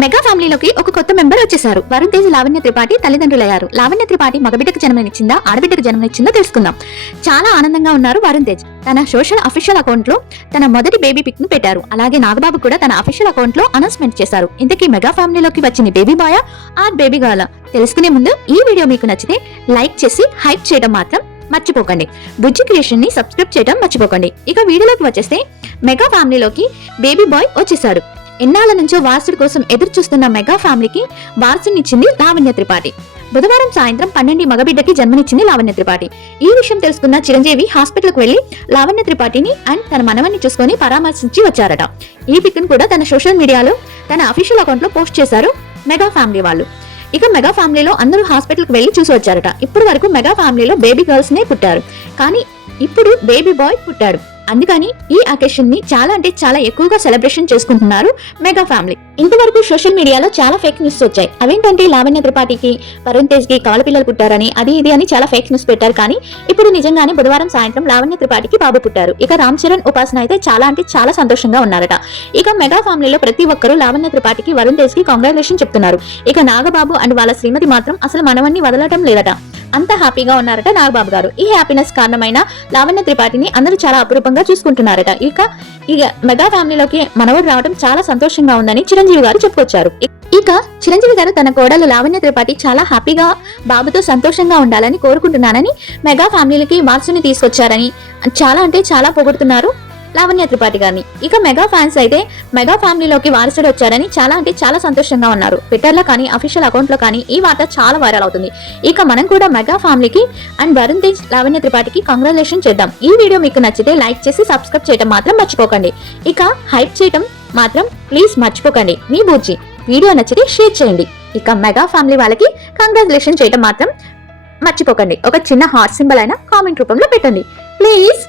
Mega ఫ్యామిలీలోకి ఒక కొత్త member వచ్చేసారు. వరుణ్ తేజ్ లావణ్య త్రిపాఠి తల్లిదండ్రులయ్యారు. లావణ్య త్రిపాఠి మగబిడ్డకు జన్మనిచ్చిందా ఆడబిడ్డకు జన్మనిచ్చిందో తెలుసుకుందాం. చాలా ఆనందంగా ఉన్నారు వరుణ్ తేజ్. తన సోషల్ అఫీషియల్ అకౌంట్ లో తన మొదటి బేబీ పిక్ ను పెట్టారు. అలాగే నాగబాబు కూడా తన అఫీషియల్ అకౌంట్ లో అనౌన్స్మెంట్ చేశారు. ఇంతకీ మెగా ఫ్యామిలీలోకి వచ్చింది baby boy or baby girl తెలుసుకునే ముందు ఈ వీడియో మీకు నచ్చితే లైక్ చేసి హైప్ చేయడం మాత్రం మర్చిపోకండి. బుజ్జి క్రియేషన్ ని సబ్స్క్రైబ్ చేయడం మర్చిపోకండి. ఇక వీడియోలోకి వచ్చేస్తే మెగా ఫ్యామిలీలోకి బేబీ బాయ్ వచ్చేసాడు. ఎన్నాళ్ళ నుంచో వారసుడి కోసం ఎదురు చూస్తున్న మెగా ఫ్యామిలీకి వారసునిచ్చింది లావణ్య త్రిపాఠి. బుధవారం సాయంత్రం 12 మగబిడ్డకి జన్మనిచ్చింది లావణ్య త్రిపాఠి. ఈ విషయం తెలుసుకున్న చిరంజీవి హాస్పిటల్ కు వెళ్లి లావణ్య త్రిపాఠిని అండ్ తన మనవన్ని చూసుకొని పరామర్శించి వచ్చారట. ఈ పిక్ ను కూడా తన సోషల్ మీడియాలో తన అఫీషియల్ అకౌంట్ లో పోస్ట్ చేశారు మెగా ఫ్యామిలీ వాళ్ళు. ఇక మెగా ఫ్యామిలీలో అందరూ హాస్పిటల్ కు వెళ్లి చూసి వచ్చారట. ఇప్పటి వరకు మెగా ఫ్యామిలీలో బేబీ గర్ల్స్ నే పుట్టారు, కానీ ఇప్పుడు బేబీ బాయ్ పుట్టాడు. అందుకని ఈ అకేషన్ ని చాలా అంటే చాలా ఎక్కువగా సెలబ్రేషన్ చేసుకుంటున్నారు మెగా ఫ్యామిలీ. ఇంతవరకు సోషల్ మీడియాలో చాలా ఫేక్ న్యూస్ వచ్చాయి. అవేంటంటే లావణ్య త్రిపాఠికి వరుణ్ తేజ్ కి కవల పిల్లలు పుట్టారని అది ఇది అని చాలా ఫేక్ న్యూస్ పెట్టారు. కానీ ఇప్పుడు నిజంగానే బుధవారం సాయంత్రం లావణ్య త్రిపాఠికి బాబు పుట్టారు. ఇక రామ్ చరణ్ ఉపాసన అయితే చాలా అంటే చాలా సంతోషంగా ఉన్నారట. ఇక మెగా ఫ్యామిలీలో ప్రతి ఒక్కరూ లావణ్య త్రిపాఠికి వరుణ్ తేజ్ కి కాంగ్రాచులేషన్ చెప్తున్నారు. ఇక నాగబాబు అండ్ వాళ్ళ శ్రీమతి మాత్రం అసలు మనవన్ని వదలటం లేదట. అంత హ్యాపీగా ఉన్నారట నాగబాబు గారు. ఈ హ్యాపీనెస్ కారణమైన లావణ్య త్రిపాఠిని అందరూ చాలా అపురూపంగా చూసుకుంటున్నారట. ఇక మెగా ఫ్యామిలీలోకి మనవడు రావడం చాలా సంతోషంగా ఉందని చిరంజీవి గారు చెప్పుకొచ్చారు. ఇక చిరంజీవి గారు తన కోడలు లావణ్య త్రిపాఠి చాలా హ్యాపీగా బాబుతో సంతోషంగా ఉండాలని కోరుకుంటున్నానని, మెగా ఫ్యామిలీకి వారసుని తీసుకొచ్చారని చాలా అంటే చాలా పొగుడుతున్నారు లావణ్య త్రిపాఠి గారిని. ఇక మెగా ఫ్యాన్స్ అయితే మెగా ఫ్యామిలీలోకి వారసుడు వచ్చారని చాలా అంటే చాలా సంతోషంగా ఉన్నారు. ట్విట్టర్ లో కానీ అఫీషియల్ అకౌంట్ లో కానీ ఈ వార్త చాలా వైరల్ అవుతుంది. ఇక మనం కూడా మెగా ఫ్యామిలీకి అండ్ వరుణ్ తేజ్ లావణ్య త్రిపాఠికి కంగ్రాచులేషన్ చేద్దాం. ఈ వీడియో మీకు నచ్చితే లైక్ చేసి సబ్స్క్రైబ్ చేయడం మాత్రం మర్చిపోకండి. ఇక హైప్ చేయడం మాత్రం ప్లీజ్ మర్చిపోకండి. మీ బూచి వీడియో నచ్చితే షేర్ చేయండి. ఇక మెగా ఫ్యామిలీ వాళ్ళకి కంగ్రాచులేషన్ చేయడం మాత్రం మర్చిపోకండి. ఒక చిన్న హార్ట్ సింబల్ అయినా కామెంట్ రూపంలో పెట్టండి ప్లీజ్.